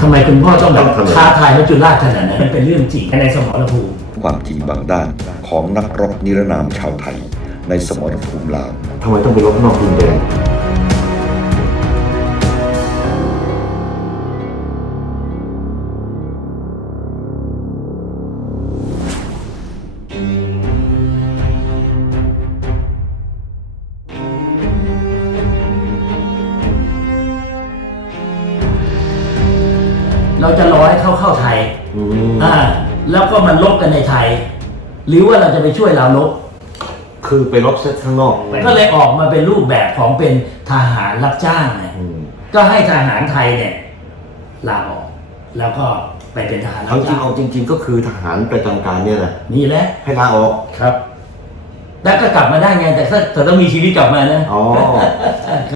ทำไมคุณพ่อต้องแบบต้องทำไมท้าทายมัจจุราชขนาดนั้นมันเป็นเรื่องจริงในสมรภูมิความจริงบางด้านของนักรบนิรนามชาวไทย ในสมรภูมิลาวทำไมต้องไปรบนอกดินแดน เราจะรอให้เข้าเข้าไทยอืมอ่าแล้วก็มันลบกันในไทย หรือว่าเราจะไปช่วยเราลบ คือไปรบเซตข้างนอกก็เลยออกมาเป็นรูปแบบของเป็นทหารรับจ้างไงอืมก็ให้ทหารไทยเนี่ยลาออกแล้วก็ไปเป็นทหารรัทั้บงจริงจ้างเอาจริง ๆ ก็คือทหารประจำการเนี่ยแหละนี่แหละ ให้ลาออก ครับ แล้วก็กลับมาได้ไงแต่ถ้าแต่ต้องมีชีวิตกลับมานะ อ๋อ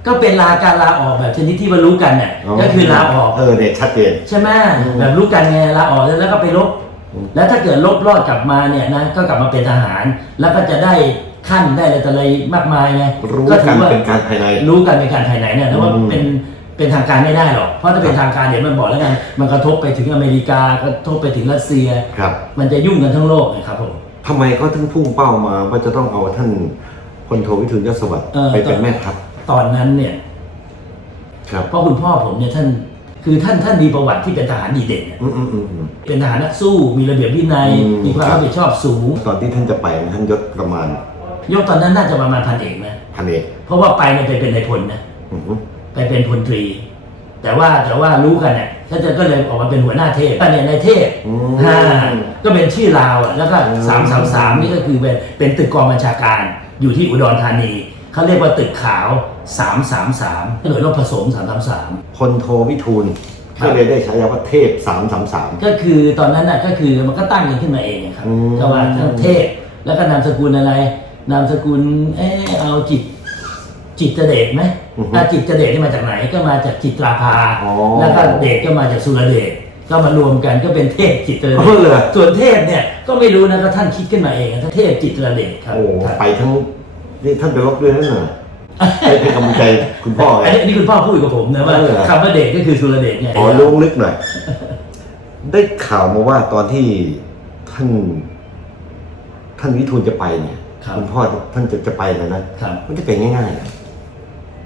ก็เป็นลาการลาออกแบบชนิดที่ว่ารู้กันเนี่ยก็คือลาออกเออเนี่ยชัดเจนใช่ไหมอืมแบบรู้กันไงลาออกแล้วก็ไปลบอืมแล้วถ้าเกิดลบรอดกลับมาเนี่ยนะก็กลับมาเป็นทหาร แล้วก็จะได้ขั้นได้อะไรต่ออะไรมากมายไงรู้ก็กัถืนอว่าเป็นการภายในรู้กันเป็นการภายในเนี่ยแต่ว่าอืมเป็นเป็นทางการไม่ได้หรอก เพราะถ้าเป็นทางการเดี๋ยวมันบอกแล้วกัน มันกระทบไปถึงอเมริกากระทบไปถึงรัสเซียครับมันจะยุ่งกันทั้งโลกนะครับผมทำไมเขาถึงพุ่งเป้ามาว่าจะต้องเอาท่านพลโทวิทูลยศสวัสดิ์เออไปเป็นแม่ทัพ ตอนนั้นเนี่ยครับเพราะคุณพ่อผมเนี่ยท่านคือท่านท่านมีประวัติที่เป็นทหารดีเด่นเนี่ยอืมอืมอืมอืม เป็นทหารนักสู้มีระเบียบวินัย อืม มีความรับผิดชอบสูง ตอนที่ท่านจะไปท่านยศประมาณยกตอนนั้นน่าจะประมาณพันเอกนะพันเอกเพราะว่าไปเนี่ยไปเป็นนายพลนะอือฮึไปเป็นพลตรี แต่ว่าแต่ว่ารู้กันเนี่ยท่านจะก็เลยออกมาเป็นหัวหน้าเทพแต่เนี่ยนายเทพอืมอ่าก็เป็นชื่อลาวอะแล้วก็อืม สามสามสามนี่ก็คือเป็นเป็นตึกกองบัญชาการอยู่ที่อุดรธานี เขาเรียกว่าตึกขาวสามสามสามหน่วยรบผสมสามสามสามพลโทวิทูลครับ ก็เลยได้ฉายาว่าเทพสามสามสาม ก็คือตอนนั้นน่ะก็คือมันก็ตั้งกันขึ้นมาเองอะครับอืม ก็ว่าทั้งเทพแล้วก็นามสกุลอะไร นามสกุลเออเอาจิต จิตเดชไหมอะจิตเดชนี่มาจากไหนก็มาจากจิตราภาอ๋อแล้วก็เดชก็มาจากสุรเดชก็มารวมกันก็เป็นเทพจิตเดชอ๋อเหรอ ส่วนเทพเนี่ยก็ไม่รู้นะก็ท่านคิดขึ้นมาเองท่านเทพจิตเดชครับโอ้ครับ ไปทั้ง นี่ท่านไปรบด้วยนั่นน่ะไปเป็นกำลังใจคุณพ่อไงอันนี้อันนี้คุณพ่อพูดกับผมนะว่าเออ คำว่าเดชก็คือสุรเดชไงขอล้วงลึกหน่อย ได้ข่าวมาว่าตอนที่ท่าน ท่านวิทูลจะไปเนี่ยครับณพ่อท่านจะจะไปแล้วนะครับ มันจะเป็นง่ายๆนะ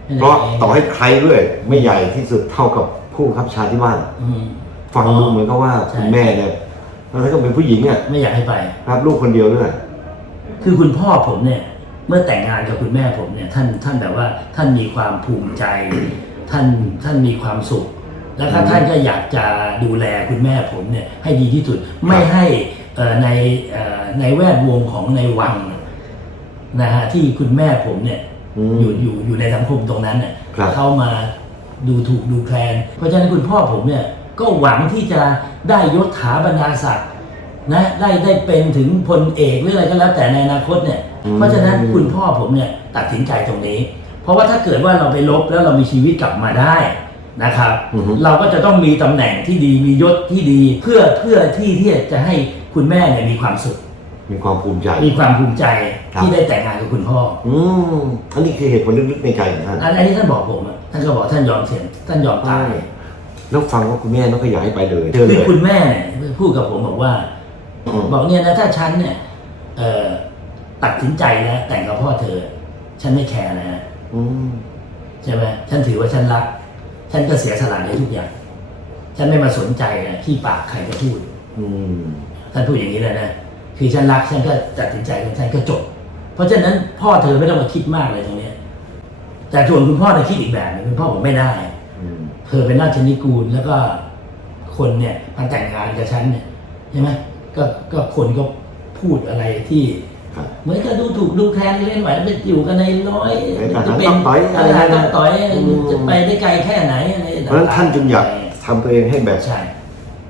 ไม่เพได้ราะต่อให้ใครด้วยไม่ใหญ่ที่สุดเท่ากับผู้บังคับชาที่บ้าน อืม ฟังดูเหมือนกับว่าใช่ คุณแม่เนี่ยแล้วก็เป็นผู้หญิงอะไม่อยากให้ไป รับลูกคนเดียวด้วย คือคุณพ่อผมเนี่ย เมื่อแต่งงานกับคุณแม่ผมเนี่ยท่านท่านแบบว่าท่านมีความภูมิใจ ท่านท่านมีความสุข แล้วก็อืมท่านก็อยากจะดูแลคุณแม่ผมเนี่ยให้ดีที่สุดไม่ให้เอ่อในเอ่อในแวดวงของในวังนะฮะที่คุณแม่ผมเนี่ยอืมอยู่อยู่อยู่ในสังคมตรงนั้นเนี่ยครับเขามาดูถูกดูแคลน เพราะฉะนั้นคุณพ่อผมเนี่ยก็หวังที่จะได้ยศถาบรรดาศักดิ์ นะได้ได้เป็นถึงพลเอกหรืออะไรก็แล้วแต่ในอนาคตเนี่ยอืมเพราะฉะนั้นคุณพ่อผมเนี่ยตัดสินใจตรงนี้ เพราะว่าถ้าเกิดว่าเราไปลบแล้วเรามีชีวิตกลับมาได้นะครับอือฮึเราก็จะต้องมีตำแหน่งที่ดีมียศที่ดีเพื่อเพื่อที่ที่จะให้คุณแม่เนี่ยมีความสุข มีความภูมิใจ มีความภูมิใจครับที่ได้แต่งงานกับคุณพ่อ อืมอันนี้คือเหตุผลลึกๆในใจของท่านอันอันนี้ท่านบอกผมอะท่านก็บอกท่านยอมเสี่ยงท่านยอมตายแล้วฟังว่าคุณแม่ต้องขยายให้ไปเลยเจอเลคือยคุณแม่เนี่ยพูดกับผมบอกว่าอืม บอกเนี่ยนะถ้าฉันเนี่ยเอ่อตัดสินใจแล้วแต่งกับพ่อเธอ ฉันไม่แคร์นะฮะอืมใช่ไหมฉันถือว่าฉันรัก ฉันก็เสียสละในทุกอย่าง ฉันไม่มาสนใจนะที่ปากใครจะพูดอืมท่านพูดอย่างนี้เลยนะคือฉันรักฉันก็ตัดสินใจของฉันก็จบ เพราะฉะนั้นพ่อเธอไม่ต้องมาคิดมากเลยตรงเนี้ยแต่ส่วนคุณพ่อเนี่ยคิดอีกแบบหนึงคุณพ่อผมไม่ได้อืมเธอเป็นราชนิกูลแล้วก็คนเนี่ยมาแต่งงานกับฉันเนี่ยใช่ไหม ก็ก็คนก็พูดอะไรที่ครับเหมือนกับดูถูกดูแคลนเล่นไหวไปอยู่กันในร้อยไอ้ทหารจะเป็นต้องต่อยทหารต้องต่อยอืมจะไปได้ไกลแค่ไหนอะไรเพราะฉะนั้นท่านจึงอยากทำตัวเองให้แบบใช่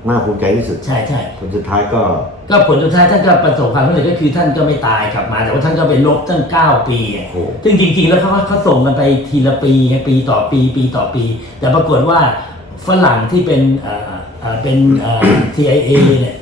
น่าภูมิใจที่สุดใช่ใช่ผลสุดท้ายก็ ก็ผลสุดท้ายท่านก็ประสบความสำเร็จก็คือท่านก็ไม่ตายกลับมา แต่ว่าท่านก็ไปลบตั้ง9ปีอะโอ้โหซึ่งจริง ๆ แล้วเขาเขาส่งกันไปทีละปีไงปีต่อปีปีต่อปี แต่ปรากฏว่าฝรั่งที่เป็นเอ่อเอ่อเป็นเอ่อ CIA เนี่ย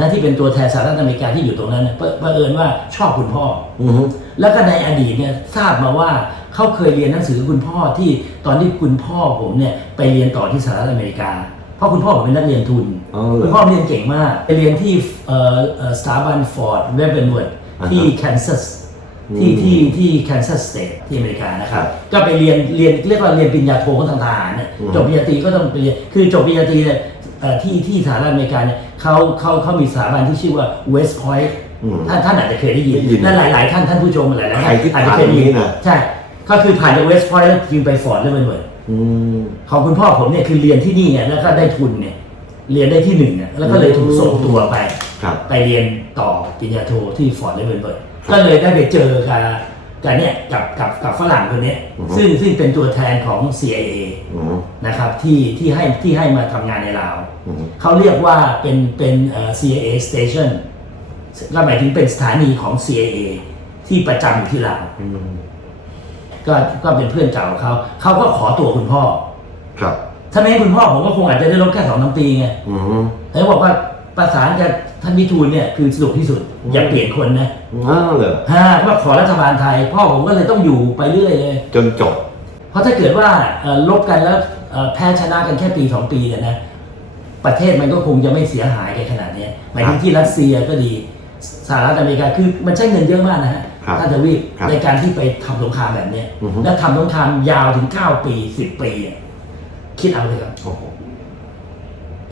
นะที่เป็นตัวแทนสหรัฐอเมริกาที่อยู่ตรงนั้นเนี่ยเผเผอิญว่าชอบคุณพ่อ อือฮึแล้วก็ในอดีตเนี่ยทราบมาว่าเขาเคยเรียนหนังสือคุณพ่อที่ตอนที่คุณพ่อผมเนี่ยไปเรียนต่อที่สหรัฐอเมริกาพเพราะคุณพ่อผมเป็นนักเรียนทุน อ๋อเหรอ คุณพ่อเรียนเก่งมากไปเรียนที่เอ่อเอ่อสถาบันฟอร์ดเรเวนเวิร์ดอ่าฮะที่แคนซัสที่อืมที่ที่แคนซัสสเตทที่อเมริกานะครัครับบก็ไปเรียนเรียนเรียกว่าเรียนปริญญาโทของทางทหารเนี่ยอืม จบปริญญาตรีก็ต้องไปเรียนคือจบปริญญาตรีเนี่ยเอ่อ ที่ที่สหรัฐอเมริกาเนี่ยเขาเขาเขามีสถาบันที่ชื่อว่า West Point อืมท่านท่านอาจจะเคยได้ยินได้ยินและหลาย ๆ ท่านท่านผู้ชมหลายๆใครท่านที่อาจจะเคยได้ยิผ่านตรงนี้นะ ใช่ ก็คือผ่านจากเวสต์พอยต์แล้วยิงไปฟอร์ดเรเวนเวิร์ดอืม ของคุณพ่อผมเนี่ยคือเรียนที่นี่เนี่ยแล้วก็ได้ทุนเนี่ยเรียนได้ที่หนึ่งเนี่ยแล้วก็เลยถูกส่งตัวไป ครับ ไปเรียนต่อปริญญาโทที่ฟอร์ดเรเวนเบิร์ดครับก็เลยได้ไปเจอกับ กับเนี่ยกับกับกับฝรั่งคนเนี้ยอือฮึ ซึ่งซึ่งเป็นตัวแทนของ CIA อืมนะครับที่ที่ให้ที่ให้มาทำงานในลาว อืมเขาเรียกว่าเป็นเป็นเอ่อ CIA station ก็หมายถึงเป็นสถานีของ CIA ที่ประจำอยู่ที่ลาวอืมก็ก็เป็นเพื่อนเก่าเขาเขาก็ขอตัวคุณพ่อ ครับถ้าไม่ให้คุณพ่อผมก็คงอาจจะได้ลดแค่สองสามปีไงอืมแต่บอกว่าประสานกับท่านวิทูลเนี่ยคือสนุกที่สุด อืมอย่าเปลี่ยนคนนะอ้าวเหรอฮะว่าขอรัฐบาลไทย พ่อผมก็เลยต้องอยู่ไปเรื่อยเลย จนจบ เพราะถ้าเกิดว่าเอ่อลบกันแล้วเอ่อแพ้ชนะกันแค่ปีสองปีเนี่ยนะ ประเทศมันก็คงจะไม่เสียหายกันขนาดเนี้ยหมายถึงที่รัสเซียก็ดีสหรัฐอเมริกาคือมันใช้เงินเยอะมากนะฮะครับท่านทวีปครับในการที่ไปทำสงครามแบบเนี้ยอือฮึแล้วทำสงครามยาวถึง9ปี10ปีอะคิดเอาเลยครับโอ้โห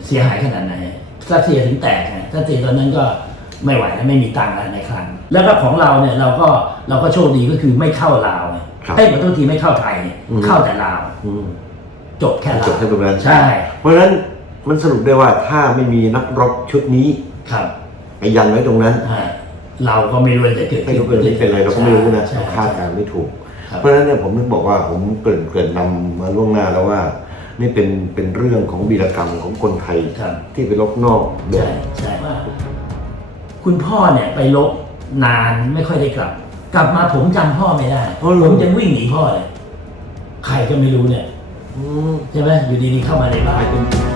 เสียหายขนาดไหนรัสเซียถึงแตกนะรัสเซียตอนนั้นก็ ไม่ไหวนะไม่มีตังค์แล้วในคลังแล้วก็ของเราเนี่ยเราก็เราก็โชคดีก็คือไม่เข้าลาวไงครับเอ้ยขอโทษทีไม่เข้าไทยอืม เข้าแต่ลาวอืมจบแค่ลาวจบแค่ตรงนั้นใช่เพราะฉะนั้นมันสรุปได้ว่าถ้าไม่มีนักรบชุดนี้ครับไปยันไว้ตรงนั้นอ่าเราก็ไม่รู้ว่าจะเกิดไม่ขึ้นรู้เป็นเป็นอะไรเราก็ไม่รู้นะใช่เราคาดการณ์ไม่ถูก ครับ เพราะฉะนั้นเนี่ยผมนึกบอกว่าผมเกริ่นเกริ่นนำมาล่วงหน้าแล้วว่า นี่เป็นเป็นเรื่องของวีรกรรมของคนไทย ครับ ที่ไปลบนอกแดใช่น ใช่ว่า คุณพ่อเนี่ยไปลบนานไม่ค่อยได้กลับ กลับมาผมจำพ่อไม่ได้อ๋อเหรผอมยังวิ่งหนีพ่อเลยใครก็ไม่รู้เนี่ย อืมใช่ไหมอยู่ดีๆเข้ามาในบ้าน